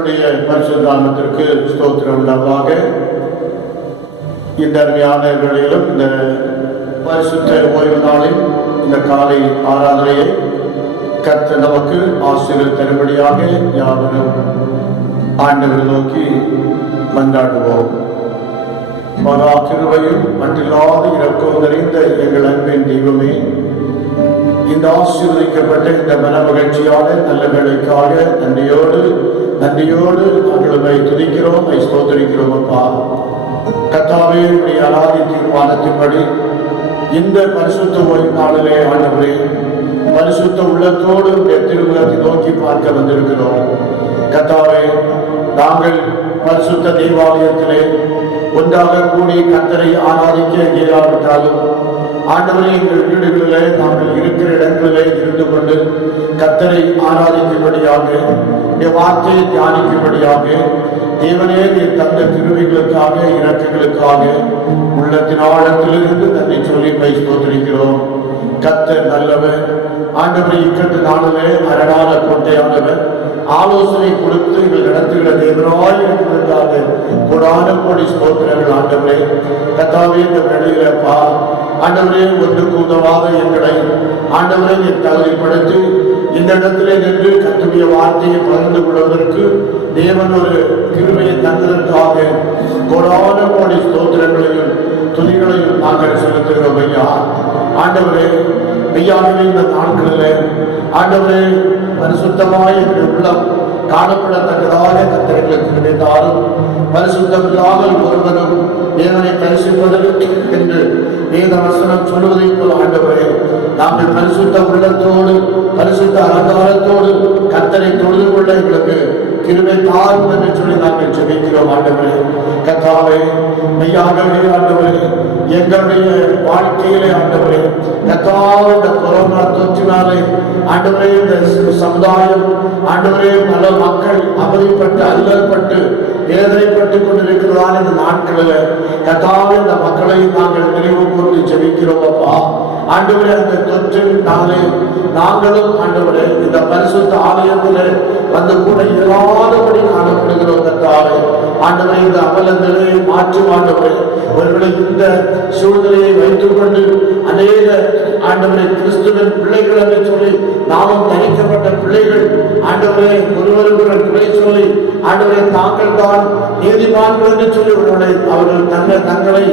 கர்த்தருடைய பரிசுத்தாமத்திற்கு ஸ்தோத்திரம் உண்டாவதாக. இந்த அருமையான வேளையிலும் இந்த பரிசுத்த ஓய்வு நாளில் இந்த காலை ஆராதனையை கர்த்தர் நமக்கு ஆசீர்வாதம் தரும்படியாக யாவரும் ஆண்டவரை நோக்கி மன்றாடுவோம். மகா கிருபையும் மற்றில்லாத இரக்கம் நிறைந்த எங்கள் அன்பின் தெய்வமே, இந்த ஆசீர்வதிக்கப்பட்ட இந்த மன மகிழ்ச்சியான நல்ல வேலைக்காக நன்றியோடு நாங்கள் உங்களை துதிக்கிறோம், ஸ்தோத்திரிக்கிறோம். அப்பா கர்த்தாவே, உடைய அலாதி தீர்மானத்தின்படி இந்த பரிசுத்த ஓய்வு நாளிலே ஆண்டவரே பரிசுத்த உள்ளத்தோடு திருமுகத்தை நோக்கி பார்க்க வந்திருக்கிறோம். கர்த்தாவே, நாங்கள் பரிசுத்த தேவாலயத்திலே ஒன்றாக கூடி கர்த்தரை ஆராதிக்க இயலாவிட்டாலும் ஆண்டவரே எங்கள் வீடுகளிலே நாங்கள் இருக்கிற இடங்களிலே இருந்து கொண்டு கர்த்தரை ஆராதிக்கும்படியாக, வார்த்தையை தியானிக்கும்படியாக தேவனே நீர் தந்த கிருபைகளுக்காக இரக்கங்களுக்காக உள்ளத்தின் ஆழத்திலிருந்து தன்னை சொல்லி ஸ்தோத்திரிக்கிறோம். கர்த்தர் நல்லவர். ஆண்டவரை இக்கட்டு நாளிலே அரணான கோட்டையானவர், ஆலோசனை கொடுத்து எங்கள் நடத்துகிற தேவனாய் இருக்கிறதாக கோடான கோடி ஸ்தோத்திரங்கள். ஆண்டவரே கர்த்தாவே, இந்த வேளையிலப்பா ஆண்டவரே ஒன்றுக்கு உதவாத எங்களை ஆண்டவரை நீர் தகுதிப்படுத்தி இந்த இடத்திலே நின்று கர்த்தருடைய வார்த்தையை பகிர்ந்து கொள்வதற்கு தேவன் ஒரு கிருபையை தந்ததற்காக கோடான கோடி ஸ்தோத்திரங்களையும் துதிகளையும் நாங்கள் செலுத்துகிறோம். ஐயா ஆண்டவரே, மெய்யாகவே இந்த நாட்களிலே ஆண்டவரே பரிசுத்தமாய் எங்கள் உள்ளம் காணப்படத்தக்கதாக கர்த்தர்களுக்கு கிடைத்தாலும் பரிசுத்தம் இல்லாமல் ஒருவரும் தேவனை தரிசிப்பதற்கு என்று வேத வசனம் சொல்வதை போல் ஆண்டவரே நாங்கள் பரிசுத்த உள்ளத்தோடு பரிசுத்த அலங்காரத்தோடு கர்த்தரை தொழுது கொள்ள எங்களுக்கு கிருபை தாரும் என்று சொல்லி நாங்கள் ஜெபிக்கிறோம். ஆண்டவரே கர்த்தாவே, மெய்யாகவே ஆண்டவரே எங்களுடைய வாழ்க்கையிலே ஆண்டவரே கர்த்தாவே இந்த கொரோனா தொற்றினாலே ஆண்டவரே இந்த சமுதாயம் ஆண்டவரே பல மக்கள் அவதிப்பட்டு அல்லல்பட்டு வேதனைப்பட்டுக் கொண்டிருக்கிறதான இந்த நாட்களில் கர்த்தாவே இந்த மக்களை நாங்கள் நினைவு கூர்ந்து ஜெபிக்கிறோம். அப்பா ஆண்டவரே அந்த தொற்றினாலே நாங்களும் ஆண்டவரே இந்த பரிசுத்த ஆலயத்திலே வந்து கூட இயலாதபடி காணப்படுகிறோம். கர்த்தாவே ஆண்டவரே இந்த அவல நிலையை மாற்றும். ஆண்டவரே ஒருவேளை இந்த சூழ்நிலையை வைத்துக் கொண்டு அநேக ஆண்டவரே கிறிஸ்துவின் பிள்ளைகள் என்று சொல்லி நாமும் தனிக்கப்பட்ட பிள்ளைகள் ஆண்டவரே ஒருவருக்கு குறை சொல்லி ஆண்டவரை தாங்கள் தான் நீதிமான்கள் என்று சொல்லி அவர்கள் தங்களை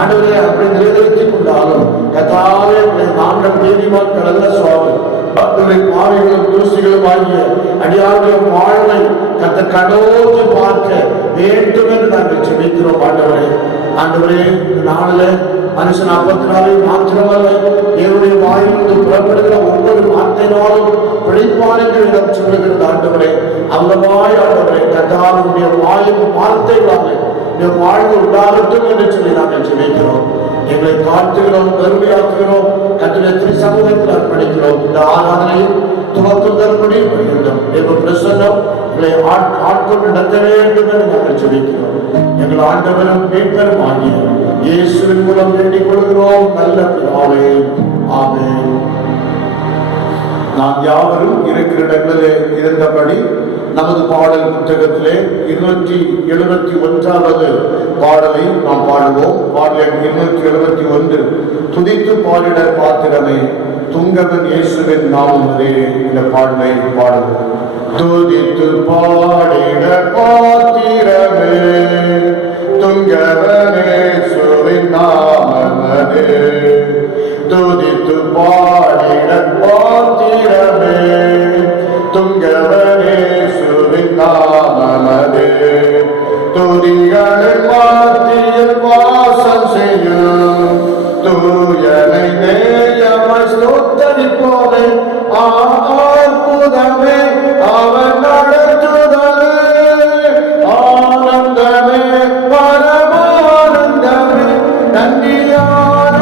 ஆண்டவரை அப்படி நிறைவேற்றிக் கொண்டாலும் கர்த்தாவே நாங்கள் நீதிமான்கள் அல்ல சுவாமி. பாவைகளும் தூசிகளும் ஆகிய அடியார்களும் வாழ்வை கர்த்தர் கண்ணோக்கி பார்க்க வேண்டும் என்று நாங்கள் ஜெபிக்கிறோம். ஆண்டவரே இந்த நாளில மனுஷன் அப்பத்தினாலே மாத்திரமல்ல தேவனுடைய வாயிலிருந்து புறப்படுகிற ஒவ்வொரு வார்த்தையினாலும் பிழைப்பான் என்று இடம் சொல்லுகிறது. ஆண்டவரே அவ்வளவாய் ஆண்டவரே கர்த்தாவுடைய வாயின் வார்த்தைகளாக வாழ்வு உண்டாகட்டும் என்று சொல்லி நாங்கள் ஜெபிக்கிறோம். எங்களை காட்டுகிறோம், பெருமையாக்குகிறோம், கர்த்தருடைய சமூகத்தில் அர்ப்பணிக்கிறோம். இந்த ஆராதனையும் துவக்கம் தரும்படி வருகின்றோம். பிரசன்னம் எங்களை ஆட்கொண்டு நடத்த வேண்டும் என்று நாங்கள் ஜெபிக்கிறோம். எங்கள் ஆண்டவரும் மீட்பரும் ஆகிய இயேசுவின் மூலம் வேண்டிக் கொள்கிறோம் நல்ல பிதாவே, ஆமென். நாம் யாவரும் இருக்கிற இடங்களிலே இருந்தபடி நமது பாடல் புத்தகத்திலே 271வது பாடலை நாம் பாடுவோம். பாடல் 271 துதித்து பாடிட பாத்திரமே துங்கவன் இயேசுவின் நாமமே. இந்த பாடலை பாடுவோம். துதித்து பாடிட பாத்திரமே துங்கவன் இயேசுவின் நாமமே. துதித்து பாடிட பாத்திரமே துங்கவன் இயேசுவின் நாமமே. துதிகளின் வார்த்தையில் வாசம் செய்யும் தூயனை நேயமாய் ஸ்தோத்தரிப்போமே. அற்புதமே அவன் நடத்துதலே ஆனந்தமே பரமானந்தமே நன்றியான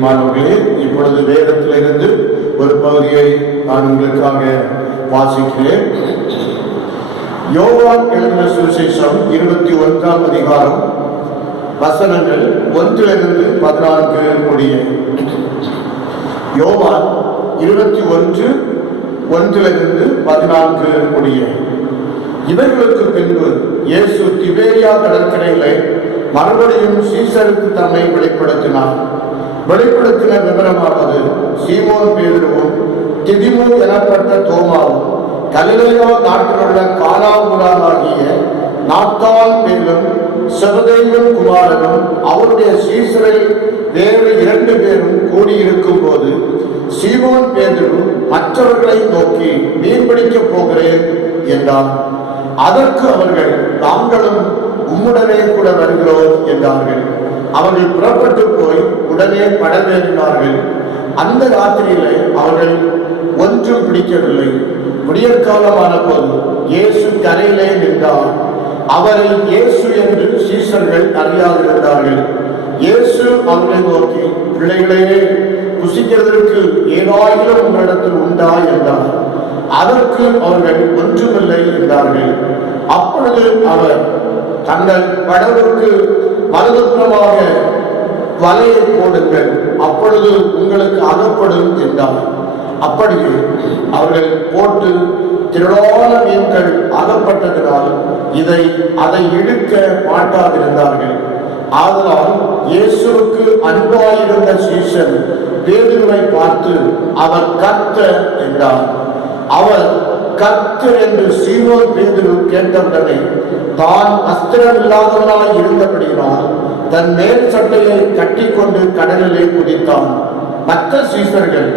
பிரியமானவர்களே, இப்பொழுது வேதத்திலிருந்து ஒரு பகுதியை நான் உங்களுக்காக வாசிக்கிறேன். யோவான் எழுதின சுவிசேஷம் 21ஆம் அதிகாரம் வசனங்கள் 1 - 14 முடிய. யோவான் 21 1 - 14 முடிய. இவர்களுக்கு பின்பு இயேசு திபேரியா கடற்கரையிலே மறுபடியும் சீசருக்கு தம்மை வெளிப்படுத்தினார். வெளிப்படுத்தின விவரமாவது, சீமோன் பேதுருவும் திதிமு எனப்பட்ட தோமாவும் கலிலேயா நாட்டிலுள்ள கானாவூரானாகிய நாத்தான் மேலும் செபதேயின் குமாரனும் அவருடைய சீசரில் வேறு 2 பேரும் கூடியிருக்கும் போது சீமோன் பேதுரு மற்றவர்களை நோக்கி, மீன் பிடிக்கப் போகிறேன் என்றார். அதற்கு அவர்கள், நாங்களும் உம்முடனே கூட வருகிறோம் என்றார்கள். அவர்கள் புறப்பட்டு போய் உடனே படவேறினார்கள். அந்த ராத்திரியிலே அவர்கள் ஒன்றும் பிடிக்கவில்லை. விடியற்காலமான போது இயேசு கரையிலே நின்றார். அவரை இயேசு என்று சீசர்கள் அறியாதிருந்தார்கள். இயேசு அவர்களை நோக்கி, பிள்ளைகளே, புசிக்கிறதற்கு ஏதாயிலும் உங்களிடத்தில் உண்டா என்றார். அதற்கு அவர்கள் ஒன்றுமில்லை என்றார்கள். அப்பொழுது அவர், தங்கள் படகுக்கு வலதுபுறமாக வலையை போடுங்கள், அப்பொழுது உங்களுக்கு அகப்படும் என்றார். அப்படியே அவர்கள் போட்டு திரளான மீன்கள் அகப்பட்டதினால் அதை இழுக்க மாட்டாதிருந்தார்கள். ஆதலால் இயேசுவுக்கு அன்பாயிருந்த சீசன் பேதுருவை பார்த்து, அவர் கர்த்தர் என்றார். அவர் கர்த்தர் என்று சீமோன் பேதுரு கேட்டவுடனே தான் அஸ்திரமில்லாதவனாய் இருந்தபடியினால் தன் மேல் சட்டையை கட்டிக்கொண்டு கடலிலே குதித்தான். மற்ற சீசர்கள்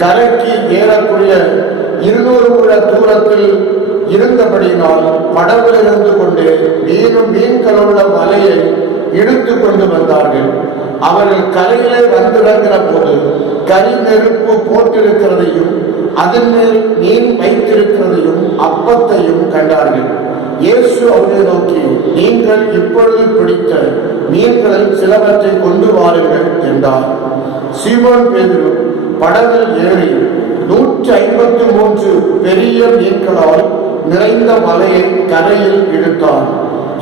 கரைக்கு ஏறக்குரிய 200 முழ தூரத்தில் இருந்தபடியினால் படவில் இருந்து கொண்டு மீன்களுள்ள வலையை இழுத்து கொண்டு வந்தார்கள். அவர்கள் கரையிலே வந்திறங்கின போது கரி நெருப்பு போட்டிருக்கிறதையும் அதன் மேல் மீன் வைத்திருக்கிறதையும் அப்பத்தையும் கண்டார்கள். இயேசு அவர்களை நோக்கி, நீங்கள் இப்பொழுது பிடித்த மீன்களில் சிலவற்றை கொண்டு வாருங்கள் என்றார். சீமோன் பேதுரு படகில் ஏறி 153 பெரிய மீன்களால் நிறைந்த வலையை கரையில் இழுத்தார்.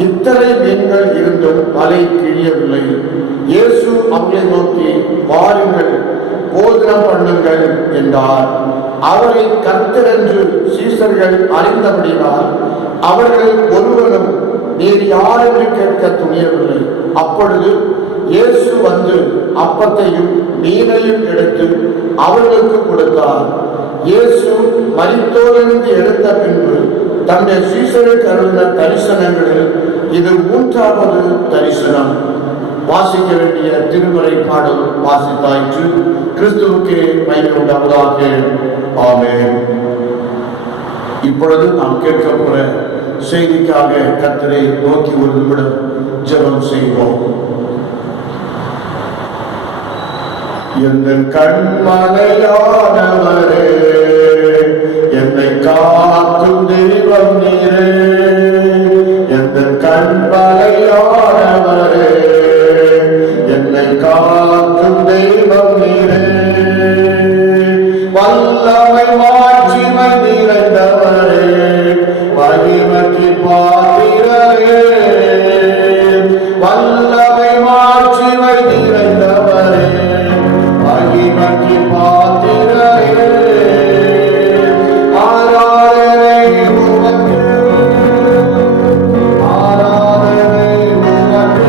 இத்தனை மீன்கள் இருந்தும் வலை கிழியவில்லை. இயேசு அவர்களை நோக்கி, வாருங்கள், போதனம் பண்ணுங்கள் என்றார். அவரை கர்த்தர் என்று சீசர்கள் அறிந்தபடினால் அவர்கள் ஒருவரும் நீர் யார் என்று கேட்க துணியவில்லை. அப்பொழுது இயேசு வந்து அப்பத்தையும் மீனையும் எடுத்து அவர்களுக்கு கொடுத்தார். இயேசு மரித்தோரிலிருந்து எடுத்த பின்பு தம்முடைய சீசருக்கு அருளின தரிசனங்களில் இது 3வது தரிசனம். வாசிக்க வேண்டிய திருமறை பாடல் வாசித்தாயிற்று. கிறிஸ்துவுக்கு மகிமை உண்டாவதாக. ஆமென். இப்பொழுது நாம் கேட்க போற செய்திக்காக கர்த்தரை நோக்கி ஒரு நிமிடம் ஜெபம் செய்வோம். என் கண்மலையானவரே, என்னை காக்கும் தெய்வம் நீரே. என் கண்மலையானவரே, என்னை காக்கும் தெய்வம் நீரே. வல்லமை மாட்சிமை நிறைந்தவரே, மகிமைக்கு பாத்திரரே. வல்லமை மாட்சிமை நிறைந்தவரே, மகிமைக்கு பாத்திரரே. ஆராதனை உமக்கு, ஆராதனை உமக்கு,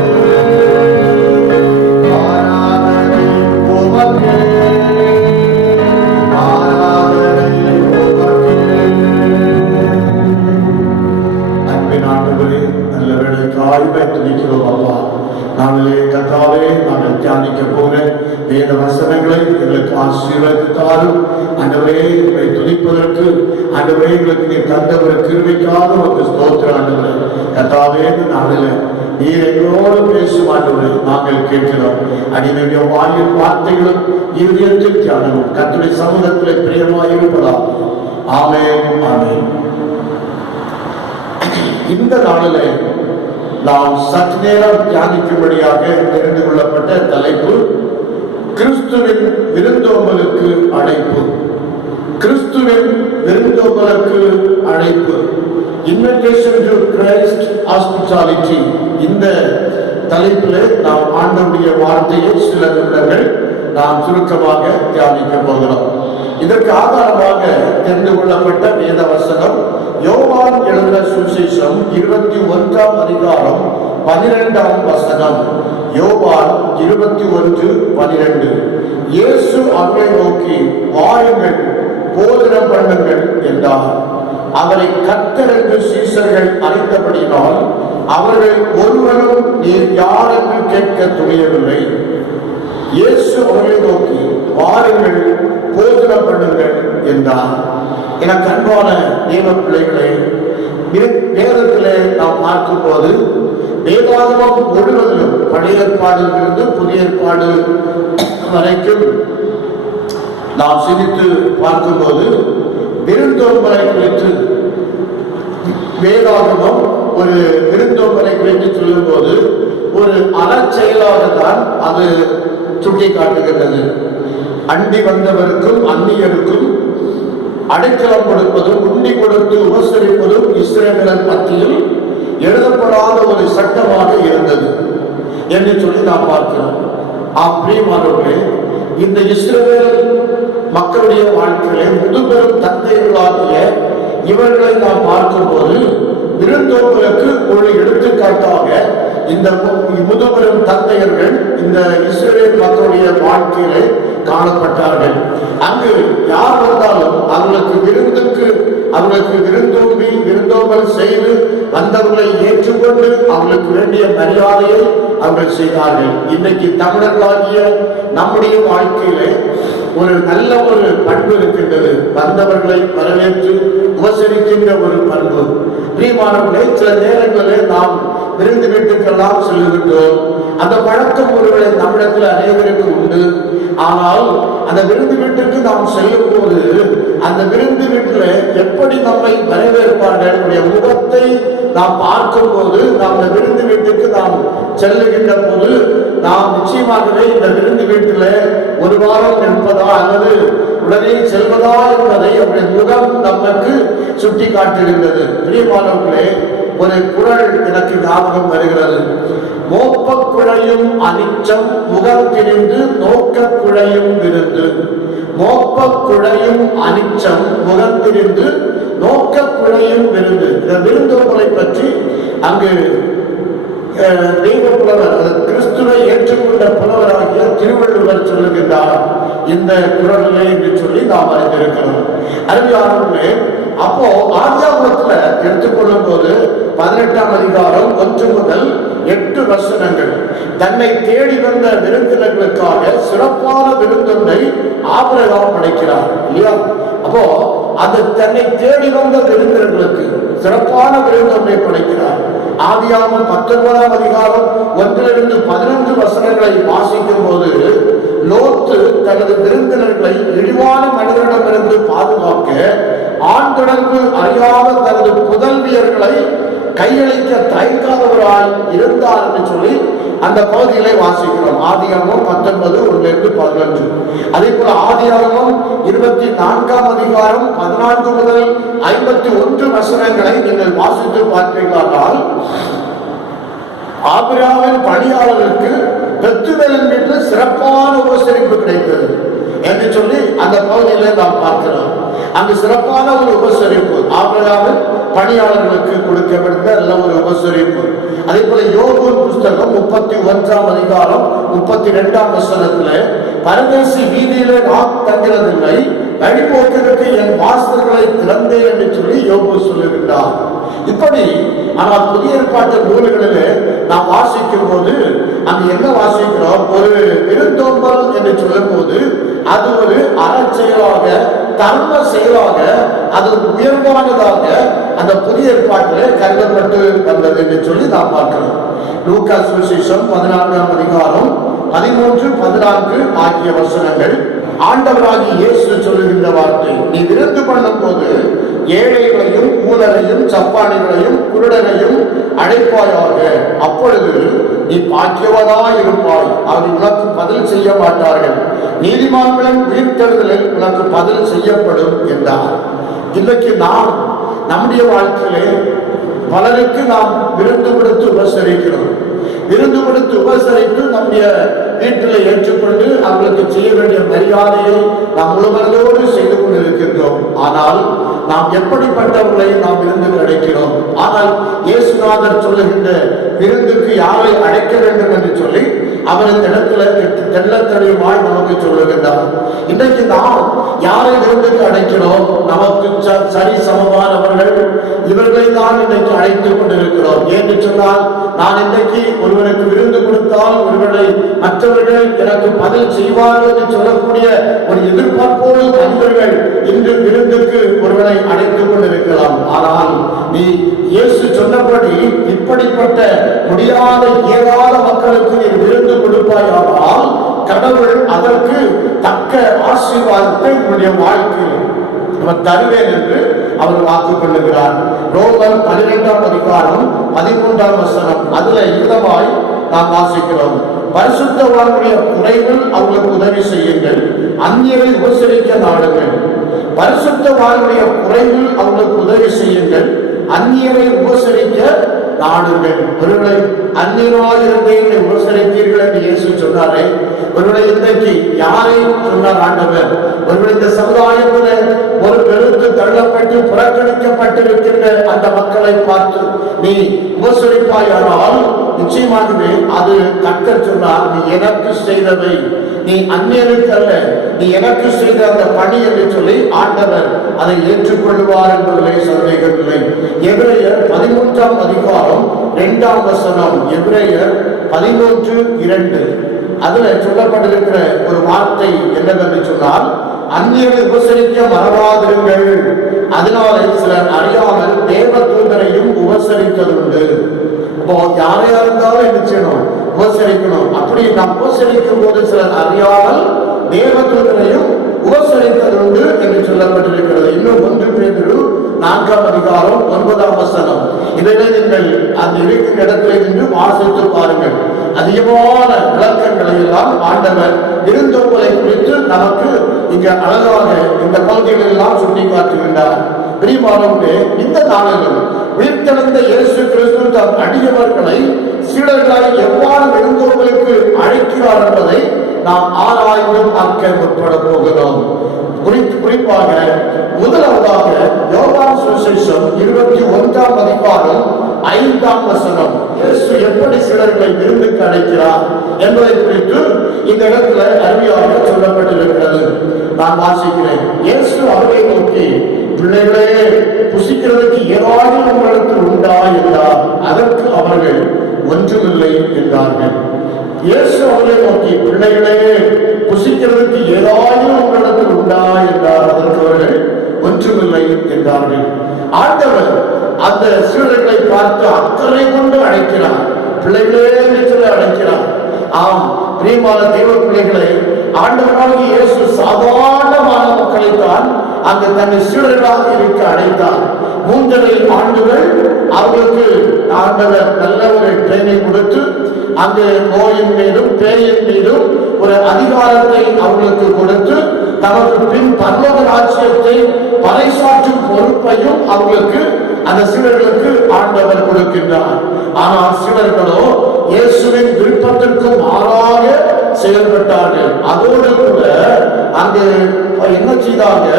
ஆராதனை உமக்கு, ஆராதனை உமக்கு. அன்பின் ஆண்டவரே, நல்ல வேளைக்காய் துதிக்கிறோம் அப்பா. நாங்களே கர்த்தாவே, நாங்கள் தியானிக்க போகிற வேத வசனங்களை எங்களுக்கு ஆசீர்வதித்தாலும் ஆண்டவரே, உம்மை துதிப்பதற்கு ஆண்டவரே எங்களுக்கு நீர் தந்த ஒரு கிருபைக்காக ஒரு ஸ்தோத்திரம் ஆண்டவரே. கர்த்தாவே, இந்த நாளில் நீர் எங்களோடு பேசும் ஆண்டவரே நாங்கள் கேட்கிறோம். அடிமையுடைய வாயின் வார்த்தைகளும் இருதயத்தில் தியானமும் கர்த்தருடைய சமூகத்திலே பிரியமாயிருப்பதா. ஆமென், ஆமென். இந்த நாளிலே நாம் சற்று நேரம் தியானிக்கும்படியாக தெரிந்து கொள்ளப்பட்ட தலைப்பு, கிறிஸ்துவின் விருந்தோம்பலுக்கு அழைப்பு. கிறிஸ்துவின் விருந்தோம்பலுக்கு அழைப்பு. Invitation to Christ hospitality. இந்த தலைப்பில் நாம் ஆண்டவருடைய வார்த்தையை சில நிமிடங்கள் நாம் சுருக்கமாக தியானிக்க போகிறோம். இதற்கு ஆதாரமாக தெரிந்து கொள்ளப்பட்ட வேத வசனம் யோவான் எழுதின சுவிசேஷம் 21ஆம் அதிகாரம் 12ஆம் வசனம். யோவான் 21:12. இயேசு அவரை நோக்கி, வாருங்கள், போதனம் பண்ணுங்கள் என்றார். அவரை கர்த்தர் என்று சீசர்கள் அறிந்தபடினால் அவர்கள் ஒருவரும் நீர் யார் என்று கேட்க துணியவில்லை. இயேசு அவரை நோக்கி, வாருங்கள், போதனம் பண்ணுங்கள் என்றார். எனக்கு அன்பான தேவ பிள்ளைகளே, வேதத்திலே நாம் பார்க்கும் போது வேதாகமம் முழுவதிலும் பழைய ஏற்பாடிலிருந்து புதிய ஏற்பாடு வரைக்கும் நாம் சிந்தித்து பார்க்கும்போது விருந்தோம்பலை குறித்து வேதாகமம் ஒரு விருந்தோம்பலை குறித்து சொல்லும் போது ஒரு அறச்செயலாக தான் அது சுட்டி காட்டுகின்றது. அண்டி வந்தவருக்கும் அந்நியருக்கும் அடைக்கலம் கொடுப்பதும் உண்டி கொடுத்து உபசரிப்பதும் இஸ்ரவேலர் மத்தியில் எழுதப்படாத ஒரு சட்டமாக இருந்தது என்று சொல்லி நாம் பார்க்கிறோம். பிரியமானவர்களே, இந்த இஸ்ரவேல் மக்களுடைய வாழ்க்கையிலே முதுபெரும் தந்தைகளாகிய இவர்களை நாம் பார்க்கும்போது விருந்தோம்பலுக்கு ஒரு எடுத்துக்காட்டாக இந்த முதுபெரும் தந்தையர்கள் இந்த இஸ்ரவேல் மக்களுடைய வாழ்க்கையிலே காணப்பட்டார்கள். அங்கு யார் வந்தாலும் அவர்களுக்கு விருந்தோம்பல் செய்து வந்தவர்களை ஏற்றுக்கொண்டு அவர்களுக்கு வேண்டிய மரியாதையை அவர்கள் செய்தார்கள். இன்னைக்கு தமிழர்களாகிய நம்முடைய வாழ்க்கையிலே ஒரு நல்ல ஒரு பண்பு இருக்கின்றது. வந்தவர்களை வரவேற்று உபசரிக்கின்ற ஒரு பண்பு. பிரியமானவர்களே, சில நேரங்களில் நாம் விருந்து வீட்டுக்கெல்லாம் செல்லுகின்றோம். அந்த பழக்கம் ஒருவேளை நம்மிடத்தில் அநேகருக்கு உண்டு. ஆனால் அந்த விருந்து வீட்டுக்கு நாம் செல்லும் போது அந்த விருந்து வீட்டில் எப்படி நம்மை வரவேற்பார்கள் முகத்தை நாம் பார்க்கும் போது நாம் அந்த விருந்து வீட்டுக்கு நாம் செல்லுகின்ற போது நாம் நிச்சயமாகவே இந்த விருந்து வீட்டில் ஒரு வாரம் நிற்பதா அல்லது உடனே செல்வதா என்பதை அவருடைய முகம் நமக்கு சுட்டி காட்டுகின்றது. பிரியமானவர்களே, ஒரு குறள் எனக்கு ஞாபகம் வருகிறது. மோப்ப குழையும் அனிச்சம் முகம் திரிந்து நோக்க குழையும் விருந்து. மோப்ப குழையும் அனிச்சம் முகம் திரிந்து நோக்க குழையும் விருந்து. இந்த விருந்தோம்பலை பற்றி அங்கு தெய்வ புலவர், கிறிஸ்துவை ஏற்றுக்கொண்ட புலவராகிய திருவள்ளுவர் சொல்லுகின்றார் இந்த குறளிலே என்று சொல்லி நாம் அறிந்திருக்கிறோம். அருமையானவர்களே, அப்போ ஆதியாகமத்துல எடுத்துக்கொள்ளும் போது 18ஆம் அதிகாரம் 1 முதல் 8 வசனங்கள் தன்னை தேடி வந்த விருந்தினர்களுக்காக சிறப்பான விருந்தொன்றை ஆபிரகாம் படைக்கிறார் இல்லையா? அப்போ அது தன்னை தேடி வந்த விருந்தினர்களுக்கு சிறப்பான விருந்தொன்றை படைக்கிறார். ஆதியாகமம் 19ஆம் அதிகாரம் 1 - 11 வசனங்களை வாசிக்கும் போது லோத்து தனது விருந்தினர்களை இழிவான மனிதனிடமிருந்து பாதுகாக்க ஆண் தொடர்பு அறியாத தனது புதல்வியர்களை கையளிக்க தயங்காதவராய் இருந்தார் என்று சொல்லி அந்த பகுதிகளை வாசிக்கிறோம். ஆதியாகமம் 19 1 - 11. அதே போல ஆதியாகமம் 24ஆம் அதிகாரம் 14 முதல் 51 வசனங்களை நீங்கள் வாசித்து பார்ப்பீர்களானால் ஆபிரகாமின் பணியாளர்களுக்கு பெத்துவேலின் வீட்டில் சிறப்பான உபசரிப்பு கிடைத்தது என்று சொல்லி அந்த பகுதியிலே நாம் பார்க்கிறோம். அங்கு சிறப்பான ஒரு உபசரிப்பு ஆபிரகாமின் பணியாளர்களுக்கு கொடுக்கப்பட்ட நல்ல ஒரு உபசரிப்பு. அதே போல யோபு புஸ்தகம் 31ஆம் அதிகாரம் 32ஆம் வசனத்துல பரதேசி வீதியிலே நான் தங்கிறதில்லை, வழிபோக்கிற்கு என் வாசல்களை திறந்தேன் என்று சொல்லி யோபு சொல்லுகின்றார். இப்படி ஆனால் புதிய ஏற்பாட்டு நூல்களிலே நாம் வாசிக்கும் போது அங்கு என்ன வாசிக்கிறோம்? ஒரு விருந்தோம்பல் என்று சொல்லும் போது அது ஒரு அறச்செயலாக, தர்ம செயலாக, அது உயர்வானதாக அந்த புதிய ஏற்பாட்டிலே கருதப்பட்டு வந்தது என்று சொல்லி நாம் பார்க்கிறோம். லூக்கா சுவிசேஷம் 14ஆம் அதிகாரம் 13, 14 ஆகிய வசனங்கள் ஆண்டவராகி இயேசு சொல்லுகின்ற வார்த்தை. நீ விருந்து பண்ணும் போது ஏழைகளையும் ஊழலையும் சப்பானிகளையும் குருடனையும் அழைப்பாயாக, அப்பொழுது நீ பாக்கியவனாய் இருப்பாய், அவர் உனக்கு பதில் செய்ய மாட்டார்கள், நீதிமான்களின் உயிர்த்தெழுதலில் உனக்கு பதில் செய்யப்படும் என்றார். இன்றைக்கு நாம் நம்முடைய வாழ்க்கையிலே பலருக்கு நாம் விருந்து கொடுத்து உபசரிக்கிறோம். விருந்து கொடுத்து உபசரித்து நம்முடைய வீட்டில் ஏற்றுக்கொண்டு அவர்களுக்கு செய்ய வேண்டிய மரியாதையை நாம் முழுவதோடு செய்து கொண்டிருக்கின்றோம். ஆனால் நாம் எப்படிப்பட்டவர்களை நாம் விருந்து கிடைக்கிறோம்? ஆனால் இயேசுநாதர் சொல்லுகின்ற விருந்துக்கு யாரை அழைக்க வேண்டும் என்று சொல்லி அவர் இந்த இடத்துல தெள்ள தெளிவாய் நமக்கு சொல்லுகின்றார். இன்றைக்கு நாம் யாரை விருந்துக்கு அழைக்கிறோம்? நமக்கு சரி சமமானவர்கள் இவர்களை தான் இன்றைக்கு அழைத்துக் கொண்டிருக்கிறோம். ஏன்னு சொன்னால், நான் இன்றைக்கு ஒருவருக்கு விருந்து கொடுத்தால் ஒருவரை மற்றவர்கள் எனக்கு பதில் செய்வார்கள் என்று சொல்லக்கூடிய ஒரு எதிர்பார்ப்போடு மனிதர்கள் இன்று விருந்துக்கு ஒருவரை அழைத்துக் கொண்டிருக்கலாம். ஆனால் நீ இயேசு சொன்னபடி இப்படிப்பட்ட முடியாத இயலாத மக்களுக்கு நீ விருந்து கொடுப்பாயானால் கடவுள் அதற்கு தக்க ஆசீர்வாதத்தை உன்னுடைய வாழ்க்கையில் அவர் தருவேன் என்று அவர் வாக்கு கொள்ளுகிறார். ரோமர் 12ஆம் அதிகாரம் 13ஆம் வசனம், அதுல இதமாய் நாம் வாசிக்கிறோம். பரிசுத்தவான்களுடைய குறைவில் அவர்களுக்கு உதவி செய்யுங்கள், அந்நியரை உபசரிக்க நாடுங்கள். பரிசுத்தவான்களுடைய குறைவில் அவர்களுக்கு உதவி செய்யுங்கள், அந்நியரை உபசரிக்க நாடுங்கள். ஒருவேளை அந்நியராயிருந்தே உபசரித்தீர்கள் என்று இயேசு சொன்னாரே, ஒருவேளை இன்றைக்கு யாரை சொன்னார் ஆண்டவர்? ஒருவேளை இந்த சமுதாயத்தில் ஒரு பெருத்து தள்ளப்பட்டு புறக்கணிக்கப்பட்டிருக்கின்ற அந்த மக்களை பார்த்து நீ உபசரிப்பாயானால் நிச்சயமாகவே அது கர்த்தர் சொன்னார், நீ எனக்கு செய்தவை நீ அந்நியருக்கு அல்ல, நீ எனக்கு செய்த அந்த பணி என்று சொல்லி ஆண்டவர் அதை ஏற்றுக்கொள்வார் என்பதிலே சந்தேகமில்லை. எபிரேயர் 13ஆம் அதிகாரம் 2ஆம் வசனம், எபிரேயர் 13:2, அதுல சொல்லப்பட்டிருக்கிற ஒரு வார்த்தை என்னவென்று சொன்னால், அந்நியரை உபசரிக்க மறவாதிருங்கள், அதனாலே சிலர் அறியாமல் தேவதூதரையும் உபசரித்ததுண்டு. இப்போ யாரையா இருந்தாலும் என்ன செய்யணும்? உபசரிக்கணும். அப்படி நாம் உபசரிக்கும் போது சிலர் அறியாமல் தேவதூதரையும் உபசரித்ததுண்டு என்று சொல்லப்பட்டிருக்கிறது. இன்னும் 1 பேதுரு 4ஆம் அதிகாரம் 9ஆம் வசனம், இதிலே நீங்கள் அந்த இருக்கிற இடத்திலே நின்று வாசித்து பாருங்கள். அதிகமான விளக்கங்களை எல்லாம் ஆண்டவர் விருந்தோம்பலை குறித்து நமக்கு இங்க அழகாக இந்த பகுதிகள் எல்லாம் சுட்டி காட்டுகின்றார். பிரியமானவர்களே, இந்த நாளிலும் உயிர்த்தெழுந்த இயேசு கிறிஸ்து தம் அடியவர்களை சீடர்களாய் எவ்வாறு விருந்தோம்பலுக்கு அழைக்கிறார் என்பதை நாம் ஆராய்ந்து பார்க்க முற்பட போகிறோம். குறிப்பாக முதலாவதாக யோவான் சுவிசேஷம் 21ஆம் அதிகாரம் 5ஆம் வசனம், இயேசு எப்படி சீடர்களை விருந்துக்கு அழைக்கிறார் என்பதை குறித்து இந்த இடத்துல அருமையாக சொல்லப்பட்டிருக்கிறது. நான் வாசிக்கிறேன். இயேசு அவரை நோக்கி, பிள்ளைகளே, புசிக்கிறதுக்கு ஏதாவது உங்களிடத்தில் உண்டா என்றார். அதற்கு அவர்கள் ஒன்றுமில்லை என்றார்கள். இயேசு அவரை நோக்கி, பிள்ளைகளே, புசிக்கிறதுக்கு ஏதாவது உங்களிடத்தில் உண்டா என்றார். அதற்கு அவர்கள் ஒன்றுமில்லை என்றார்கள். ஆண்டவர் அந்த சீடர்களை பார்த்து அக்கறை கொண்டு அழைக்கிறார். பிள்ளைகளே என்று அழைக்கிறார். ஆம், பிரியமான தேவ பிள்ளைகளை, ஆண்டவராகிய இயேசு சாதாரணமான மக்களைத்தான் அங்கு தன்னை சீடர்களாக இருக்க அழைத்தார். 3.5 ஆண்டுகள் அவர்களுக்கு ஆண்டவர் நல்ல ஒரு ட்ரைனிங் கொடுத்து அங்கு நோயின் மீதும் பேயின் மீதும் ஒரு அதிகாரத்தை அவர்களுக்கு கொடுத்து தமக்கு பின் பரலோக ராஜ்யத்தை பறைசாற்றும் பொறுப்பையும் அவர்களுக்கு அந்த சீடர்களுக்கு ஆண்டவர் கொடுக்கின்றார். ஆனால் சீடர்களோ இயேசுவின் விருப்பத்திற்கு மாறாக செயல்பட்டார்கள். அதோடு கூட அங்கு என்ன செய்தாங்க?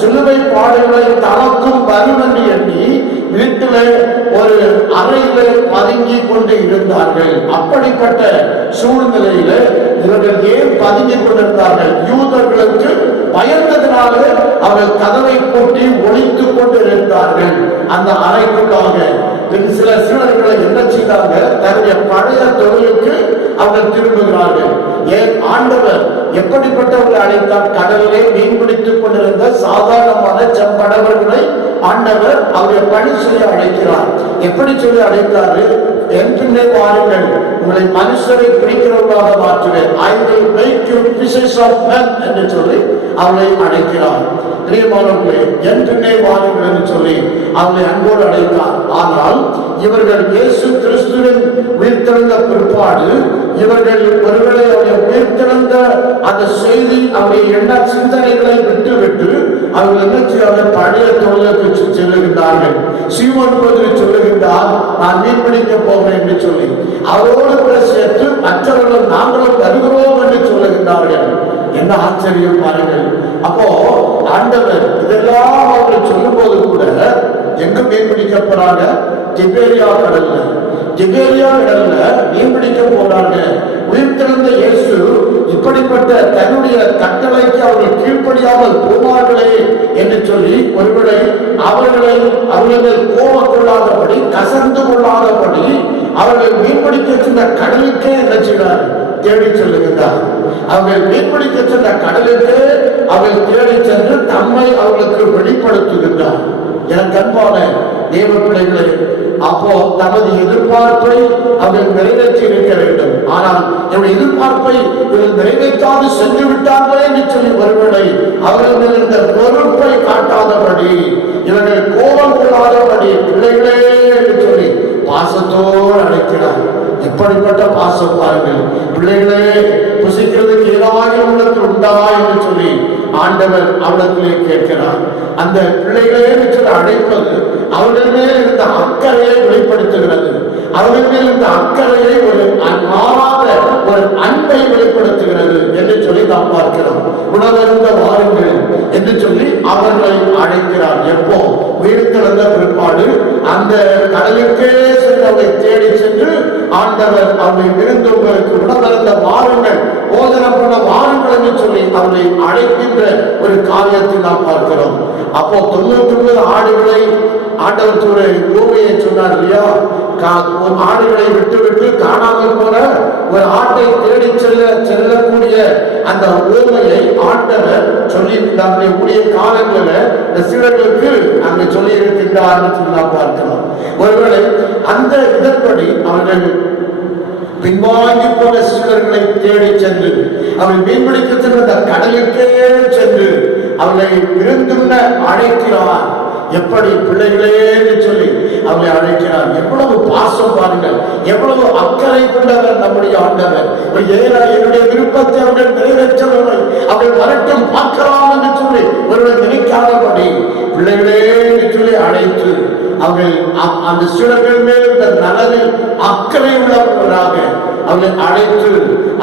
சிலுவை பாடுகளை தனக்கும் வரும் என்று எண்ணி வீட்டிலே ஒரு அறையிலே பதுங்கி கொண்டு இருந்தார்கள். அப்படிப்பட்ட சூழ்நிலையில இவர்கள் ஏன் பதுங்கி கொண்டிருந்தார்கள்? யூதர்களுக்கு பயந்ததினாலே அவர்கள் கதவை போட்டி ஒழித்துக் கொண்டு இருந்தார்கள் அந்த அறைக்குள்ளாக. சில சீடர்களை என்ன செய்தாங்க? தன்னுடைய பழைய தொழிலுக்கு அவர்கள் திரும்புகிறார்கள். ஏன் ஆண்டவர் எப்படிப்பட்டவர்களை அழைத்தார்? கடலிலே மீன் பிடித்துக் கொண்டிருந்த சாதாரணமான செம்படவர்களை ஆண்டவர் அவருடைய பணி சொல்லி அழைக்கிறார். எப்படி சொல்லி அழைத்தாரு? என்றே வாருங்கள், உங்களை மனுஷரை பிடிக்கிறவர்களாக மாற்றுவேன், I will make you fishes of men என்று சொல்லி அவளை அழைக்கிறார். பிரியமானவர்களே, என்றே வாருங்கள் என்று சொல்லி அவளை அன்போடு அழைத்தார். ஆனால் இவர்கள் இயேசு கிறிஸ்துவின் உயிர்த்தெழுந்த பிற்பாடு இவர்கள் ஒருவேளை அவருடைய உயிர்த்தெழுந்த அந்த செய்தி அவருடைய எண்ண சிந்தனைகளை விட்டுவிட்டு அவர்கள் என்ன செய்வார்கள், பழைய தொழிலுக்கு செல்லுகின்றார்கள். சீமோன் பேதுரு சொல்லுகின்றார், நான் மீன் பிடிக்க போகிறேன் என்று சொல்லி அவரோடு கூட சேர்த்து மற்றவர்களும் நாங்களும் வருகிறோம் என்று சொல்லுகின்றார்கள். என்ன ஆச்சரியம் பாருங்கள். அப்போ ஆண்டவர் இதெல்லாம் அவர்கள் சொல்லும் போது கூட எங்க மீன் பிடிக்க போறாங்க? திபேரியா கடல்ல மீன் பிடிக்க போறாங்க. உயிர்த்தெழுந்த இயேசு இப்படிப்பட்ட தன்னுடைய கட்டளைக்கு அவர்கள் கீழ்ப்படியாமல் போவார்களே என்று சொல்லி ஒருவேளை அவர்கள் கோபம் கொள்ளாதபடி, கசந்து கொள்ளாதபடி அவர்கள் மீன்பிடிக்க சென்ற கடலுக்கே என்ன செய்கிறார்? தேடி செல்லுகின்றார். அவர்கள் மீன்பிடிக்க சென்ற கடலுக்கு அவர்கள் தேடி சென்று தம்மை அவர்களுக்கு வெளிப்படுத்துகின்றார். என் அன்பான தேவ பிள்ளைகளே, அப்போ தமது எதிர்பார்ப்பை அவர்கள் நிறைவேற்றி இருக்க வேண்டும். ஆனால் என்னுடைய எதிர்பார்ப்பை இவர்கள் நிறைவேற்றாது சென்று விட்டார்களே என்று சொல்லி ஒருவேளை அவர்கள் இந்த பொறுப்பை காட்டாதபடி, இவர்கள் கோபம் கொள்ளாதபடி பிள்ளைகளே என்று சொல்லி பாசத்தோடு அழைக்கிறார். எப்படிப்பட்ட பாசம் பாருங்கள். பிள்ளைகளே, புசிக்கிறதுக்கு ஏதாவது உள்ளத்தில் உண்டா என்று சொல்லி ஆண்டவர் அவரிடத்திலே கேட்கிறார். அந்த பிள்ளைகளே சொல்லி அழைப்பது அவர்கள் மேல் இருந்த அக்கறையை வெளிப்படுத்துகிறது. அவர்கள் மேல் இருந்த அக்கறையை ஒரு மாறாத ஒரு அன்பை வெளிப்படுத்துகிறது என்று சொல்லி நாம் பார்க்கிறோம். உணவருந்த வாருங்கள் என்று சொல்லி அவர்களை அழைக்கிறார். எப்போ? உயிர்த்தெழுந்த பிற்பாடு அந்த கடலுக்கே சென்று அவரை தேடி சென்று ஆண்டவர் அவரை விருந்தவங்களுக்கு உணவருந்த வாருங்கள், போதனை பண்ண வாருங்கள் என்று சொல்லி அவரை அழைக்கின்ற ஒரு காரியத்தை நாம் பார்க்கிறோம். அப்போ 99 ஆடுகளை ஆண்டவர் பூமியை சொன்னார் இல்லையா? ஆடுகளை விட்டு காணாமல் போன ஒரு ஆட்டை தேடி செல்லக்கூடிய அந்த ஊமையை ஆண்டவர் சொல்லி தன்னுடைய ஊழிய காலங்களில் இந்த சீடர்களுக்கு அங்கு சொல்லி இருக்கின்றார் சொல்லி நாம் பார்க்கிறோம். ஒருவேளை அந்த இதன்படி அவர்கள் பின்வாங்கி போன சீடர்களை தேடி சென்று அவர்கள் மீன்பிடிக்க சென்ற அந்த கடலுக்கே சென்று அவர்களை விருந்துண்ண அழைக்கிறார். எப்படி பிள்ளைகளே சொல்லி அவளை அழைக்கிறார். எவ்வளவு பாசம் பாருங்கள், எவ்வளவு அக்கறை கொண்டவர் நம்முடைய ஆண்டவர். என்னுடைய விருப்பத்தை அவர்கள் நிறைவேற்றவில்லை, அவர்கள் வரட்டும் பார்க்கலாம் என்று சொல்லி ஒருவர் நினைக்காதபடி பிள்ளைகளே சொல்லி அழைத்து அவர்கள் அந்த சீடர்கள் மேல் இந்த நலனில் அக்கறை உள்ளவர்களாக அவர்களை அழைத்து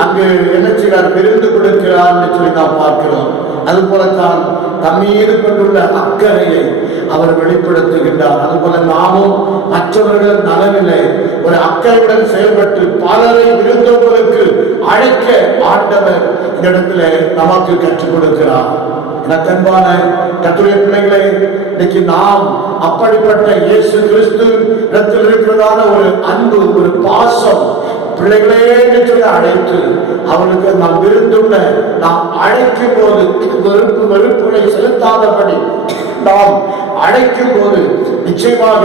அங்கு என்ன செய்கிறார்? விருந்து கொடுக்கிறார் என்று சொல்லி நாம் பார்க்கிறோம். அது போலத்தான் தம்மீது கொண்டுள்ள அக்கறையை அவர் வெளிப்படுத்துகின்றார். அதுபோல நாமும் மற்றவர்கள் நலனிலே ஒரு அக்கறையுடன் செயல்பட்டு பலரை விருந்தவர்களுக்கு அழைக்க ஆண்டவர் இந்த இடத்துல நமக்கு கற்றுக் கொடுக்கிறார். எனக்கு அன்பான கர்த்தருடைய பிள்ளைகளை, இன்னைக்கு நாம் அப்படிப்பட்ட இயேசு கிறிஸ்து இடத்தில் இருக்கிறதான ஒரு அன்பு, ஒரு பாசம் பிள்ளைகளே சொல்லி அழைத்து அவனுக்கு நாம் விருந்துள்ள நாம் அழைக்கும் போது வெறுப்புகளை செலுத்தாதபடி நாம் அழைக்கும் போது நிச்சயமாக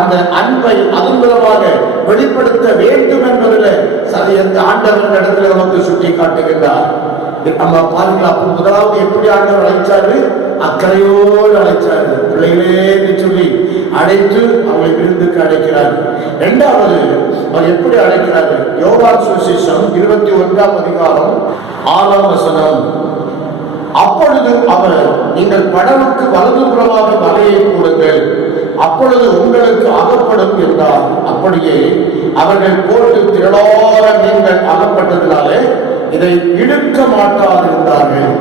அந்த அன்பை அதன் மூலமாக வெளிப்படுத்த வேண்டும் என்பதில் அந்த ஆண்டவர் இடத்துல நமக்கு சுட்டி காட்டுகின்றார். நம்ம பாருங்களா, முதலாவது எப்படி ஆண்டவர் அழைச்சாரு? அக்கறையோடு அழைச்சாரு. பிள்ளைகளே சொல்லி அழைத்து அவங்களை விருந்துக்கு அழைக்கிறார். இரண்டாவது அவர் எப்படி அழைக்கிறாரு? யோவான் சுவிசேஷம் 21ஆம் அதிகாரம் 6ஆம் வசனம். அப்பொழுது அவர், நீங்கள் படவுக்கு வலதுபுறமாக வலையை போடுங்கள், அப்பொழுது உங்களுக்கு அகப்படும் என்றார். அப்படியே அவர்கள் போட்டு திரளான மீன்கள் அகப்பட்டதினாலே இதை இழுக்க மாட்டாதிருந்தார்கள்.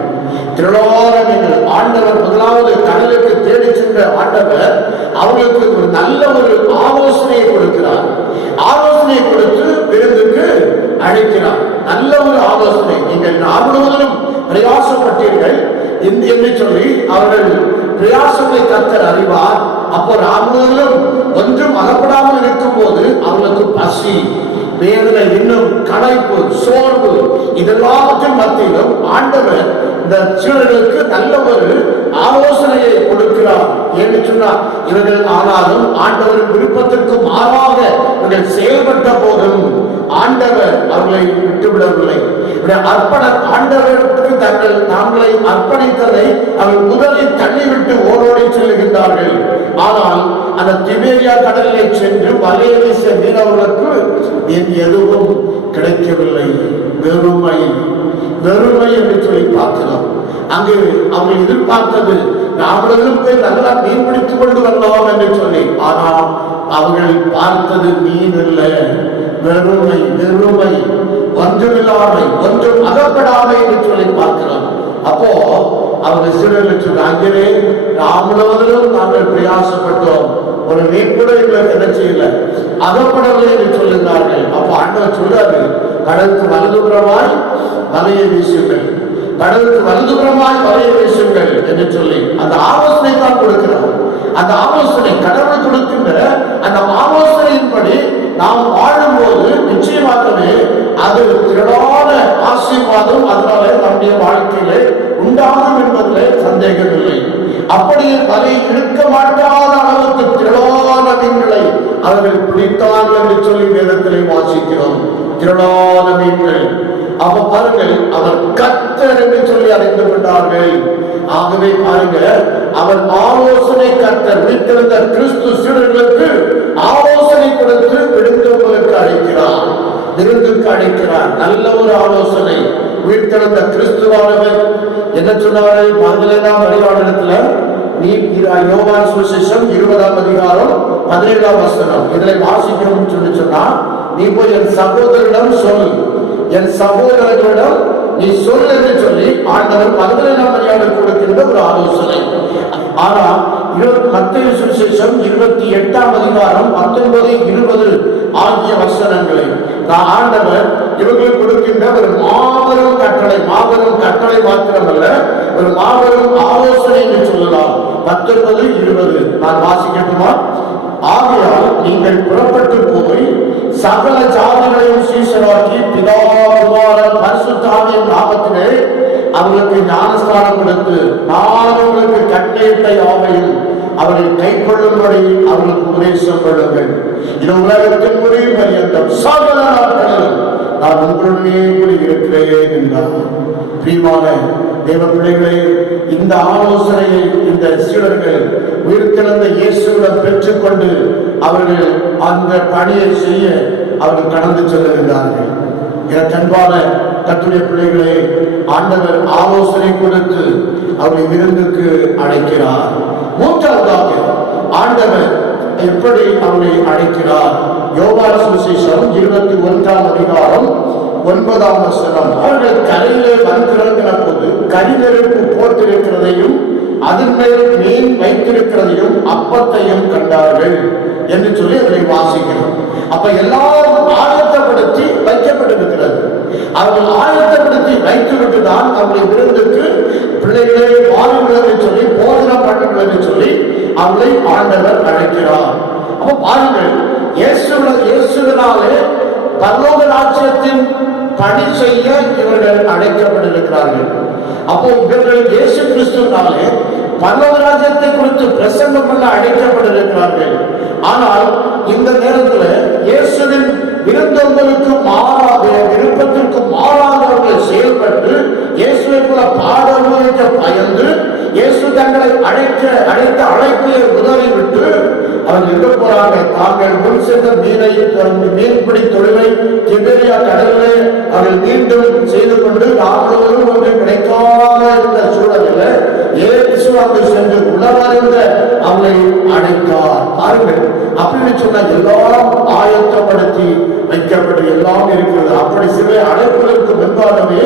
திரளான மீன்கள். ஆண்டவர் முதலாவது கடலுக்கு தேடி சென்ற ஆண்டவர் அவர்களுக்கு ஒரு நல்ல ஒரு ஆலோசனையை கொடுக்கிறார். ஆலோசனை கொடுத்து விருந்துக்கு அழைக்கிறார். நல்ல ஒரு ஆலோசனை. நீங்கள் நாள் முழுவதும் பிரயாசப்பட்டீர்கள் என்று சொல்லி அவர்கள் பிரயாசத்தை கர்த்தர் அறிவார். அப்போ நாள் முழுவதும் ஒன்றும் அகப்படாமல் இருக்கும் போது அவர்களுக்கு பசி, வேதனை, இன்னும் களைப்பு, சோர்வு, இதெல்லாவற்றின் மத்தியிலும் ஆண்டவர் இந்த சீடர்களுக்கு நல்ல ஒரு ஆலோசனையை கொடுக்கிறார். என்று சொன்னால் இவர்கள் ஆனாலும் ஆண்டவரின் விருப்பத்திற்கு மாறாக இவர்கள் செயல்பட்ட போதும் ஆண்டவர் அவர்களை விட்டுவிடவில்லை. ஆண்டவருக்கு தாங்களை அர்ப்பணித்ததை அவர்கள் முதலில் தள்ளிவிட்டு ஓடோடி செல்லுகின்றார்கள். ஆனால் அந்த திபேரியா கடலிலே சென்று வலையை வீச மீனவர்களுக்கு எதுவும் கிடைக்கவில்லை. வெறுமை வெறுமை என்று சொல்லி பார்க்கிறோம். அங்கு அவர்கள் எதிர்பார்த்தது நாமளும் போய் நல்லா மீன் பிடித்துக் கொண்டு வரலாம் என்று சொல்லி, ஆனால் அவர்கள் பார்த்தது மீன் அல்ல, வெறுமை வெறுமை, ஒன்றுமில்லாமை, ஒன்றும் அகப்படாமை என்று சொல்லி பார்க்கிறோம். அப்போ அவர்கள் சிலர்கள் சொன்னாங்க, நாமளும் நாங்கள் பிரயாசப்பட்டோம், ஒரு மீன் கூட எங்களுக்கு என்ன செய்யல, அகப்படவில்லை என்று சொல்லுகிறார்கள். அப்போ ஆண்டவர் சொல்றாரு, கடலுக்கு வலதுபுறமாய் வலையை வீசுங்கள், கடலுக்கு வலதுபுறமாய் வலையை வீசுங்கள் என்று சொல்லி அந்த ஆலோசனை தான் கொடுக்கிறார். அந்த ஆலோசனை கடவுள் கொடுக்கின்ற அந்த ஆலோசனையின்படி நாம் வாழும்போது நிச்சயமாகவே அது திரளான ஆசீர்வாதம் அதனால நம்முடைய வாழ்க்கையிலே உண்டாகும் என்பதிலே சந்தேகமில்லை. அப்படியே வலை இழுக்க மாட்டாத அளவுக்கு திரளான மீன்களை அவர்கள் பிடித்தார்கள் என்று சொல்லி வேதத்திலே வாசிக்கிறோம். திரளான மீன்கள். அவ பாருங்கள், அவர் கர்த்தர் என்று சொல்லி அறிந்து கொண்டார்கள். ஆகவே பாருங்க, அவர் ஆலோசனை கர்த்தர். வீட்டிருந்த கிறிஸ்து சீடர்களுக்கு ஆலோசனை கொடுத்து விருந்துகளுக்கு அழைக்கிறார், விருந்துக்கு அழைக்கிறார். நல்ல ஒரு ஆலோசனை. வீட்டிருந்த கிறிஸ்துவானவர் என்ன சொன்னார்கள்? மகதலேனா மரியாளிடத்துல, நீ யோவான் சுவிசேஷம் 20ஆம் அதிகாரம் 17ஆம் வசனம் இதில் வாசிக்கணும்னு சொல்லி சொன்னா, நீ போய் என் சகோதரிடம் சொல், என் சகோதரர்களிடம் நீ சொல் என்று சொல்லி ஆண்டவர் மகதலேனா மரியாளுக்கு கொடுக்கின்ற ஒரு ஆலோசனை. ஆனா மத்தேயு சுவிசேஷம் 28ஆம் அதிகாரம் 19, 20 ஆகிய வசனங்களை ஆண்டவர் இவர்களுக்கு கொடுக்கின்ற ஒரு மாபெரும் கட்டளை, மாபெரும் கட்டளை மாத்திரமல்ல, ஒரு மாபெரும் ஆலோசனை என்று சொல்லலாம். 19, 20 நான் வாசிக்கட்டுமா? ஆகையால் நீங்கள் புறப்பட்டு போய் சகல ஜாதிகளையும் சீஷராக்கி பிதா குமாரன் பரிசுத்த ஆவியின் நாமத்திலே அவர்களுக்கு ஞானஸ்தானம் கொடுத்து நான் உங்களுக்கு கட்டளையிட்ட யாவையும் அவர்கள் கை கொள்ளும்படி அவர்களுக்கு உபதேசம் கொள்ளுங்கள். இது உலகத்தின் முடிவு பரியந்தம் சகல நாட்களிலும் நான் உங்களுடனே கூட இருக்கிறேன் என்றார். பிரியமான தேவ பிள்ளைகளே, இந்த ஆலோசனையை இந்த சீடர்கள் உயிர்த்தெழுந்த இயேசுவிடம் பெற்றுக்கொண்டு அவர்கள் அந்த பணியை செய்ய அவர்கள் கடந்து செல்லுகின்றார்கள். எனக்கு அன்பான கர்த்தருடைய பிள்ளைகளே, ஆண்டவர் ஆலோசனை கொடுத்து அவரை விருந்துக்கு அழைக்கிறார். மூன்றாவதாக ஆண்டவர் எப்படி அவரை அழைக்கிறார்? யோவான் சுவிசேஷம் 21ஆம் அதிகாரம் 9ஆம் வசனம். அவர்கள் கரையிலே வந்திறங்கின போது கரிநெருப்பு போட்டிருக்கிறதையும் அதன் மேல் மீன் வைத்திருக்கிறதையும் அப்பத்தையும் கண்டார்கள் என்று சொல்லி அதை வாசிக்கிறோம். அப்ப எல்லாரும் ஆயத்தப்படுத்தி வைக்கப்பட்டிருக்கிறது. அவர்கள் ஆயத்தப்படுத்தி வைத்துவிட்டு தான் அவருடைய விருந்துக்கு பிள்ளைகளை வாருங்கள் என்று சொல்லி போதனம் பண்ணுங்கள் என்று சொல்லி அவளை ஆண்டவர் அழைக்கிறார். அப்ப பாருங்கள், இயேசுவினாலே பரலோக ராஜ்யத்தின் பணி செய்ய இவர்கள் அழைக்கப்பட்டிருக்கிறார்கள். அப்போ இவர்கள் இயேசு கிறிஸ்துவினாலே பரலோக ராஜ்யத்தை குறித்து பிரசங்கம் பண்ண அழைக்கப்பட்டிருக்கிறார்கள். ஆனால் இந்த நேரத்தில் இயேசுவின் விருந்தோம்பலுக்கு மாறாக, விருப்பத்திற்கு மாறாதவர்கள் செயல்பட்டு இயேசுவை போல பாடல்களுக்க பயந்து இயேசு தங்களை அழைத்த அழைப்பை உதறிவிட்டு அவர்கள் எங்க போறாங்க? தாங்கள் முன் சென்ற மீன்பிடி தொழிலை திபேரியா கடலிலே அவர்கள் மீண்டும் செய்து கொண்டு நாங்களும் ஒன்று கிடைக்காத இருந்த சூழலில் இயேசு அங்கு சென்று உணவருந்த அவளை அழைத்தார். பாருங்கள், அப்படின்னு சொன்னா எல்லாம் ஆயத்தப்படுத்தி வைக்கப்பட்டு எல்லாம் இருக்கிறது. அப்படி சில அழைப்புகளுக்கு முன்பாகவே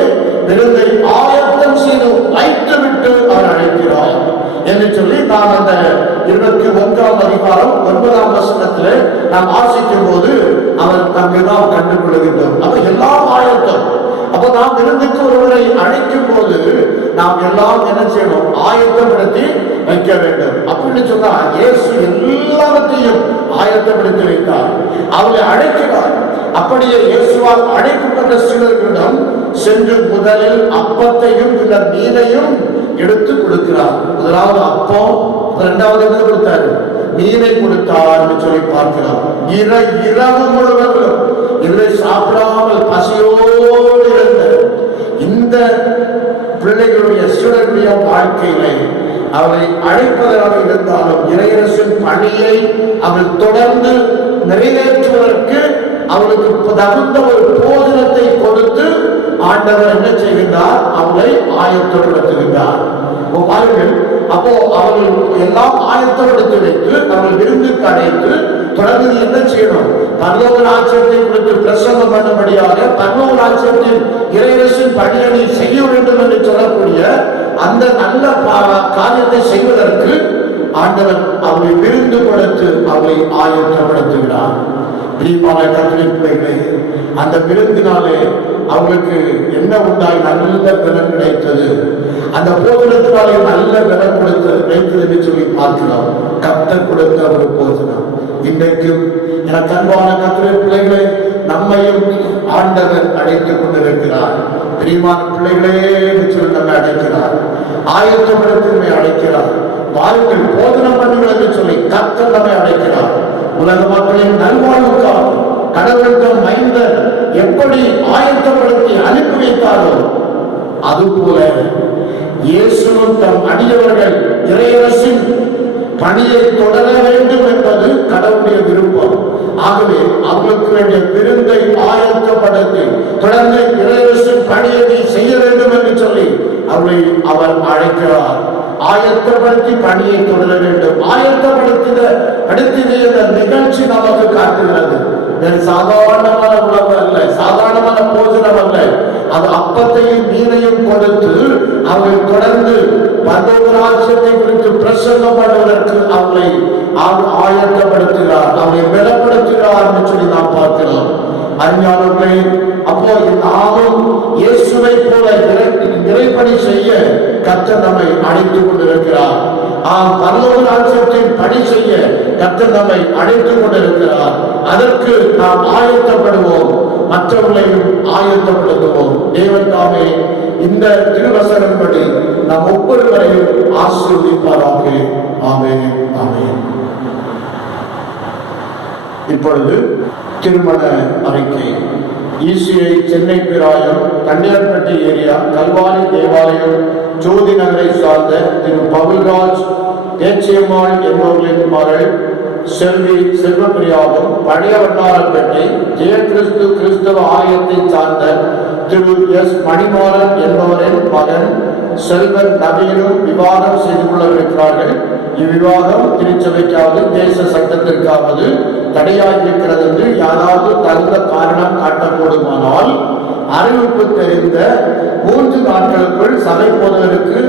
விருந்தை ஆயத்தம் செய்து வைத்துவிட்டு அவர் அழைக்கிறார் என்று சொல்லி நாம் அந்த 21ஆம் அதிகாரம் 9ஆம் வசனத்தில் நாம் வாசிக்கும் போது அவர் அங்குதான் கண்டுகொள்கின்றோம். அப்ப எல்லாம் ஆயத்தம். அப்ப நாம் விருந்துக்கு ஒருவரை அழைக்கும் போது நாம் எல்லாம் என்ன செய்யணும்? ஆயத்தப்படுத்தி வைக்க வேண்டும். அப்படின்னு சொன்னா இயேசு எல்லாவற்றையும் ஆயத்தப்படுத்தி வைத்தார். அவரை அழைக்கிறார். அப்படியே இயேசுவால் அழைக்கப்பட்ட சீடர்களிடம் சென்று முதலில் அப்பத்தையும் பின்னர் மீனையும் எடுத்து கொடுக்கிறார். முதலாவது அப்பம், இரண்டாவது என்ன கொடுத்தாரு? மீனை கொடுத்தார் என்று சொல்லி பார்க்கிறோம். இரவு முழுவதும் இதை சாப்பிடாமல் பசியோடு இருந்த இந்த பிள்ளைகளுடைய சீடர்களுடைய வாழ்க்கையிலே அவரை அழைப்பதாக இருந்தாலும் இறையரசின் பணியை அவர் தொடர்ந்து நிறைவேற்றுவதற்கு அவளுக்கு தகுந்த ஒரு போதனத்தை கொடுத்து ஆண்டவர் என்ன செய்கின்றார்? அவளை ஆயத்தப்படுத்துகின்றார். பாருங்கள், அப்போ அவர்கள் எல்லாம் ஆயத்தப்படுத்தி வைத்து அவர்கள் விருந்துக்கு அழைத்து தொடர்ந்து என்ன செய்யணும்? பரலோக ராஜ்யத்தை குறித்து பிரசங்கம் பண்ணபடியாக பரலோக ராஜ்யத்தில் இறையரசின் பணியை செய்ய வேண்டும் என்று சொல்லக்கூடிய அந்த நல்ல காரியத்தை செய்வதற்கு ஆண்டவர் அவளை விருந்து கொடுத்து அவளை ஆயத்தப்படுத்துகிறார். பிரியமான கர்த்தரின் பிள்ளைகளே, அந்த விருந்தினாலே அவங்களுக்கு என்ன உண்டாய்? நல்ல பலன் கிடைத்தது. அந்த போதனத்தினாலே நல்ல பலன் கிடைத்தது என்று சொல்லி பார்க்கிறோம். கர்த்தர் கொடுத்த ஒரு போதனம். இன்றைக்கும் எனக்கு அன்பான கர்த்தரின் பிள்ளைகளே, நம்மையும் ஆண்டவர் அழைத்துக் கொண்டிருக்கிறார். பிரியமான பிள்ளைகளே என்று சொல்லி நம்மை அழைக்கிறார், ஆயத்தப்படுத்தி அழைக்கிறார். வாருங்கள் போதனம் பண்ணுங்கள் என்று சொல்லி கர்த்தர் நம்மை அழைக்கிறார். உலக மக்களின் நல்வாழ்வுக்காக கடவுள் மைந்தர் எப்படி ஆயத்தப்படுத்தி அனுப்பி வைத்தாரோ அதுபோல இயேசுவும் தம் அடியவர்கள் இறையரசின் பணியை தொடர வேண்டும் என்பது கடவுளுடைய விருப்பம். ஆகவே அவர்களுக்கு வேண்டிய விருந்தை ஆயத்தப்படுத்தி தொடர்ந்து இறையரசின் பணியை செய்ய வேண்டும் என்று சொல்லி அவளை அவர் அழைக்கிறார். ஆயத்தப்படுத்தி பணியை தொடர வேண்டும். ஆயத்தப்படுத்திய நிகழ்ச்சி நமக்கு காட்டுகிறது. சாதாரணமான உணவு அல்ல, சாதாரணமான போஜனம் அல்ல. அது அப்பத்தையும் மீனையும் கொடுத்து அவர்கள் தொடர்ந்து பரலோகராஜ்யத்தை குறித்து பிரசங்கம் பண்ணுவதற்கு அவளை ஆயத்தப்படுத்துகிறார், அவளை பலப்படுத்துகிறார் என்று சொல்லி நாம் பார்க்கிறோம். அறிஞர்களே, அப்போ நாமும் இயேசுவை போல இறைப்பணி செய்ய கர்த்தர் நம்மை அழைத்துக் கொண்டிருக்கிறார். பரலோக ராஜ்யத்தின் பணி செய்ய கர்த்தர் நம்மை அழைத்துக் கொண்டிருக்கிறார். அதற்கு நாம் ஆயத்தப்படுவோம், மற்றவர்களையும் ஆயத்தப்படுத்துவோம். தேவன் தாமே இந்த திருவசனப்படி நாம் ஒவ்வொருவரையும் ஆசீர்வதிப்பாராக. ஆமென், ஆமென். இப்பொழுது திருமண அறிக்கை. ஈசிஐ சென்னை பிராயம் கன்னியார்பட்டி ஏரியா கல்வாரி தேவாலயம் ஜோதி நகரை சார்ந்த திரு பவுல்ராஜ் பேச்சியம்மாள் என்பவர்களின் மகள் செல்வி செல்வப்பிரியாவும் பழைய வண்ணாரப்பேட்டை ஜெயகிறிஸ்து கிறிஸ்தவ ஆலயத்தை சார்ந்த திரு எஸ் மணிமாறன் என்பவரின் மகன் செல்வன் நவீனும் விவாதம் செய்து கொள்ளவிருக்கிறார்கள். இவ்விவாதம் திருச்சபைக்காவது தேச சட்டத்திற்காவது தடையாகியிருக்கிறது என்று யாராவது தகுந்த காரணம் காட்டக்கூடுமானால் அறிவிப்பு தெரிந்த 3 நாட்களுக்குள் சபை போதகருக்கு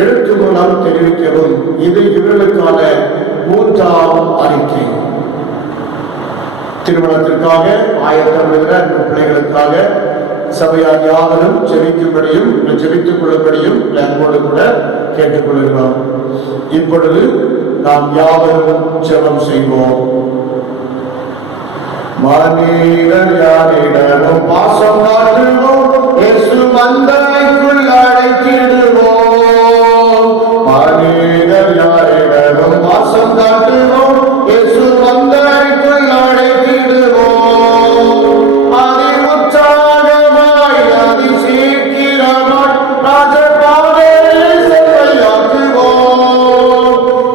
எழுத்து மூலம் தெரிவிக்கவும். இது இவர்களுக்கான 3ஆம் அறிக்கை. திருமணத்திற்காக ஆயத்தப்படுகிற பிள்ளைகளுக்காக சபையார் யாவரும் ஜெபிக்கும்படியும் ஜெபித்துக் கொள்ளும்படியும் அன்போடு கூட கேட்டுக்கொள்கிறோம். இப்பொழுது நாம் யாவரும் ஜெபம் செய்வோம். மனிதர் யாரிடமும் பாசம் காட்டுவோம், இயேசு மந்தைக்குள் அழைத்திடுவோம். மனிதர் யாரிடமும் பாசம் காட்டுவோம், இயேசு மந்தைக்குள் அழைத்திடுவோம். அதி உற்சாகமாய் அதி சீக்கிரமாய் ராஜபாதையில் செல்வையாக்குவோம்.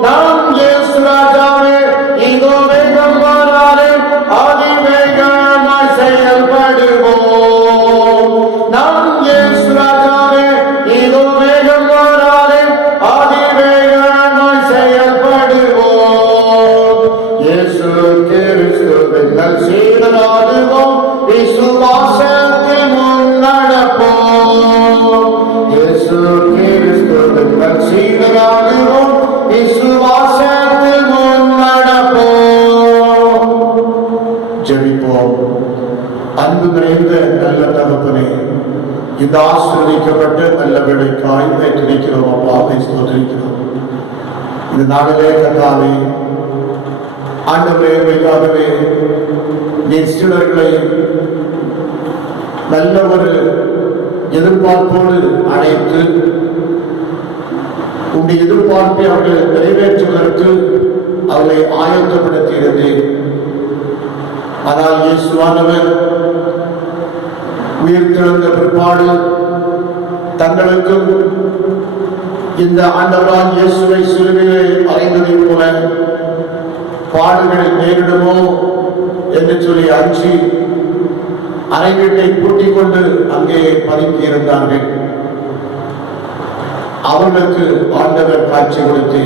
நாம் இயேசு ராஜாவே இதோ வேகம் வராரே, அதிவேகமாய் செயல்படுவோம். நாம் இயேசு ராஜாவே இதோ வேகம் வராரே, அதிவேகமாய் செயல்படுவோம். இயேசு கிறிஸ்துவின் சீடராகுவோம், விசுவாசத்தில் முன்னடப்போம். இயேசு கிறிஸ்துவின் சீடராகுவோம், விசுவாசத்தில் முன்னடப்போம். ஜெபிப்போம். அன்பு நிறைந்த நல்ல தகப்பனே, இந்த ஆசீர்வதிக்கப்பட்ட நல்ல வேலைக்காய் துணிக்கிறோம். அப்பாவை ஸ்தோத்திரிக்கிறோம். இந்த நாளிலே கர்த்தாவே, ஆண்டவரே, மெய்யாகவே நீர் சீடர்களை நல்ல ஒரு எதிர்பார்ப்போடு அழைத்து உங்களுடைய எதிர்பார்ப்பை அவர்கள் நிறைவேற்றுவதற்கு அவர்களை ஆயத்தப்படுத்தி இருந்தேன். ஆனால் இயேசுவானவர் உயிர்த்தெழுந்த பிற்பாடு தங்களுக்கும் இந்த ஆண்டவரால் இயேசுவை சிலுவையிலே அறைந்ததை போல பாடுகள் நேரிடுமோ என்று சொல்லி அஞ்சி அறை வீட்டை கூட்டிக் கொண்டு அங்கே பதுக்கி இருந்தார்கள். அவர்களுக்கு ஆண்டவர் காட்சி கொடுத்து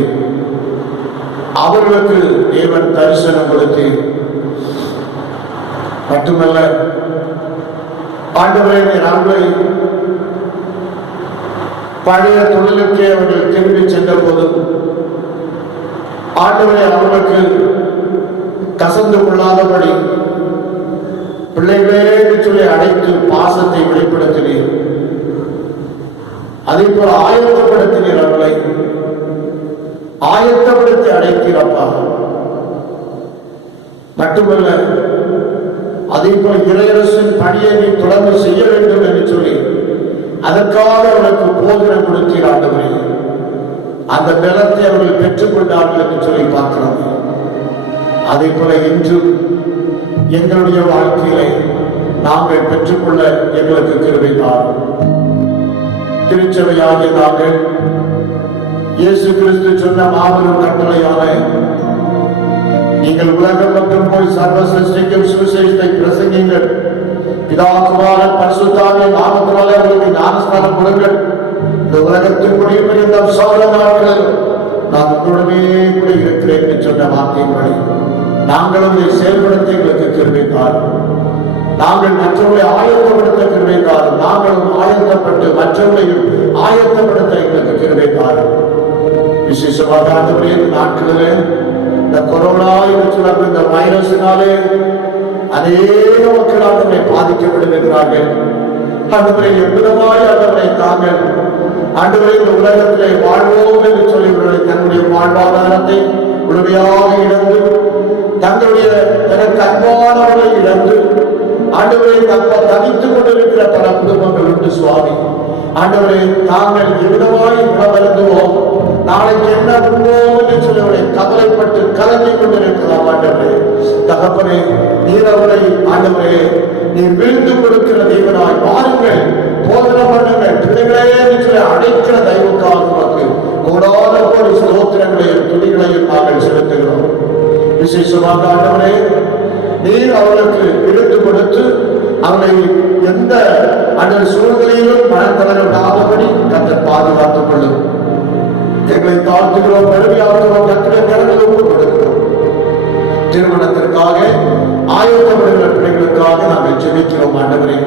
அவர்களுக்கு தேவன் தரிசனம் கொடுத்து மட்டுமல்ல, ஆண்டவரை நாங்களை பழைய தொழிலுக்கே அவர்கள் திரும்பி சென்ற போதும் ஆண்டவரை அவர்களுக்கு கசந்து கொள்ளாதபடி பிள்ளைகளே என்று சொல்லி அழைத்து பாசத்தை வெளிப்படுத்தினீர். அதே போல ஆயத்தப்படுத்தினீர், அவர்களை ஆயத்தப்படுத்தி அழைத்தீரப்பா. மட்டுமல்ல, அதே போல இறையரசின் பணியை நீ தொடர்ந்து செய்ய வேண்டும் என்று சொல்லி அதற்காக அவர்களுக்கு போதனம் கொடுத்தீர் ஆண்டவரே. அந்த பலத்தை அவர்கள் பெற்றுக் கொண்டார்கள் என்று சொல்லி பார்க்கிறோம். அதே போல இன்றும் எங்களுடைய வாழ்க்கையை நாங்கள் பெற்றுக்கொள்ள எங்களுக்கு கிருபை தாரும். திருச்சபையாகிய நாங்கள் இயேசு கிறிஸ்து சொன்ன மாபெரும் கட்டளையான நீங்கள் உலகம் மற்றும் போய் சர்வ சிருஷ்டிக்கும் சுவிசேஷத்தை பிரசங்கிங்கள், பிதா குமாரன் பரிசுத்தாவின் நாமத்தினாலே அவர்களுக்கு ஞானஸ்நானம் கொடுங்கள், இந்த உலகத்தின் முடிவுபெறுந்த சகல நாட்களில் நான் உங்களுடனே கூட இருக்கிறேன் என்று சொன்ன வார்த்தையின்படி நாங்களும் செயல்படுத்த எங்களுக்கு கிருபை தாரும். நாங்கள் மற்றவர்களை ஆயத்தப்படுத்த கிருபை தாரும். நாங்களும் ஆயத்தப்பட்டு மற்றவர்களையும் ஆயத்தப்படுத்த எங்களுக்கு கிருபை தாரும். விசேஷமாக ஆண்டவரே, நாட்களிலே இந்த கொரோனா என்று சொல்ல இந்த வைரஸினாலே அநேக மக்கள் ஆண்டவரை பாதிக்கப்படுகிறார்கள். ஆண்டவரை எவ்விதமாய் ஆண்டவரை தாங்கள் ஆண்டவரை இந்த உலகத்திலே வாழ்வோம் என்று சொல்லி தன்னுடைய வாழ்வாதாரத்தை முழுமையாக இழந்து தங்களுடைய தனக்கு அன்பானவர்களை இழந்து ஆண்டவரை தவித்துக் கொண்டிருக்கிற பல குடும்பங்கள் உண்டு சுவாமி. ஆண்டவரை தாங்கள் எவ்விதமாய் உணவருந்துவோம், நாளைக்கு என்ன பண்ணுவோம் என்று சொல்லி கவலைப்பட்டு கலங்கி கொண்டிருக்கலாம். ஆண்டவரே தகப்பனே, நீர் அவரை ஆண்டவரே நீர் விழுந்து கொடுக்கிற தெய்வனாய் பாருங்கள், போதனை பண்ணுங்கள், பிள்ளைகளே என்று சொல்லி அழைக்கிற தெய்வக்காக நமக்கு கோடான கோடி ஸ்தோத்திரங்களையும் துணிகளையும் நாங்கள் செலுத்துகிறோம். விசேஷமாக ஆண்டவரே, நீர் அவர்களுக்கு விழுந்து கொடுத்து அவரை எந்த அந்த சூழ்நிலையிலும் மனத்தவர்களாதபடி கர்த்தர் பாதுகாத்துக் கொள்ளும். எங்களை தாழ்த்துகிறோம், பெருமையாக்குகிறோம், கர்த்தருடைய கரங்களில் கொடுக்கிறோம். திருமணத்திற்காக ஆயத்தப்படுகிற பிள்ளைகளுக்காக நாங்கள் ஜெபிக்கிறோம். ஆண்டவரே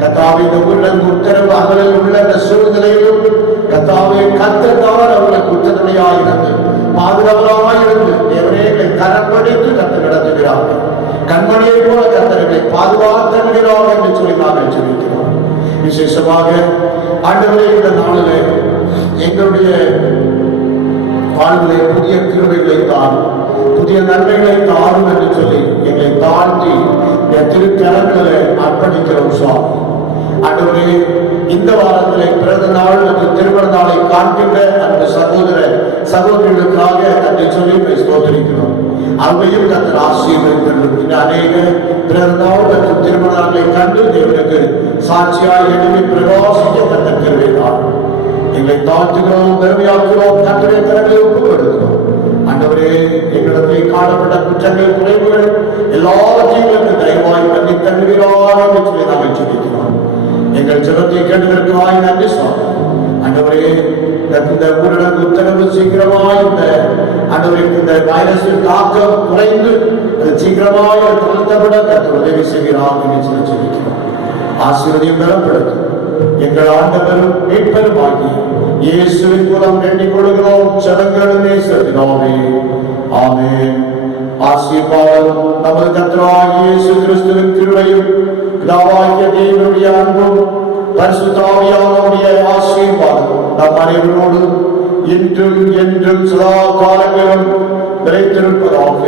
கர்த்தாவே, இந்த ஊரடங்கு உத்தரவு அமலில் உள்ள இந்த சூழ்நிலையிலும் கர்த்தாவே கர்த்தர் அவர்களுக்கு உத்தரவையாயிருந்து பாதுகாவலாயிருந்து தேவனே எங்களை கரம் படித்து கர்த்தர் நடத்துகிறார்கள். கண்மணியை போல கர்த்தர்களை பாதுகாக்கிறார் என்று சொல்லி நாங்கள் ஜெபிக்கிறோம். விசேஷமாக ஆண்டவரே, இந்த நாளிலே எங்களுடைய வாழ்விலே புதிய கிருபைகளை தாரும், புதிய நன்மைகளை தாரும் என்று சொல்லி எங்களை தாழ்த்தி திருக்கரங்களை அர்ப்பணிக்கிறோம் சுவாமி. ஆண்டவரே, இந்த வாரத்திலே பிறந்த நாள் மற்றும் திருமண நாளை காண்கின்ற அந்த சகோதர சகோதரிகளுக்காக நன்றி சொல்லி ஸ்தோத்திரிக்கிறோம். அவையும் கர்த்தர் ஆசீர்வதிக்கிறோம். இந்த அநேக பிறந்த நாள் மற்றும் திருமண நாளை கண்டு தேவனுக்கு சாட்சியாய் எழுதி பிரகாசிக்க கர்த்தர் கிருபையார். எங்களை தாழ்த்துகிறோம், பெருமையாக்குகிறோம், கர்த்தருடைய கரங்களை ஒப்புக் கொடுக்கிறோம். ஆண்டவரே, எங்களிடத்தில் காணப்பட்ட குற்றங்கள் குறைவுகள் எல்லாவற்றையும் தயவாய் மன்னித்தருகிறார் என்று சொல்லி நாங்கள் ஜெபிக்கிறோம். எங்கள் ஜெபத்தை கேட்டதற்காய் நன்றி சுவாமி. ஆண்டவரே, இந்த ஊரடங்கு உத்தரவு சீக்கிரமாய் இந்த ஆண்டவருக்கு இந்த வைரஸின் தாக்கம் குறைந்து சீக்கிரமாய் தளர்த்தப்பட கர்த்தர் உதவி செய்கிறார் என்று சொல்லி ஜெபிக்கிறோம். ஆசீர்வதியும் பலப்படுத்தும். எங்கள் ஆண்டவரும் மீட்பரும் ஆகிய இயேசுவின் மூலம் வேண்டிக் கொள்கிறோம். ஜெபங்களுமே செலுத்தினோமே. ஆமென். ஆசீர்வாதம் நமது கர்த்தராகிய இயேசு கிறிஸ்துவின் கிருபையும் பிதாவாகிய தேவனுடைய அன்பும் பரிசுத்த ஆவியானவருடைய ஆசீர்வாதம் நம் அனைவரோடும் இன்றும் என்றும் சதா காலங்களிலும் நிலைத்திருப்பதாக.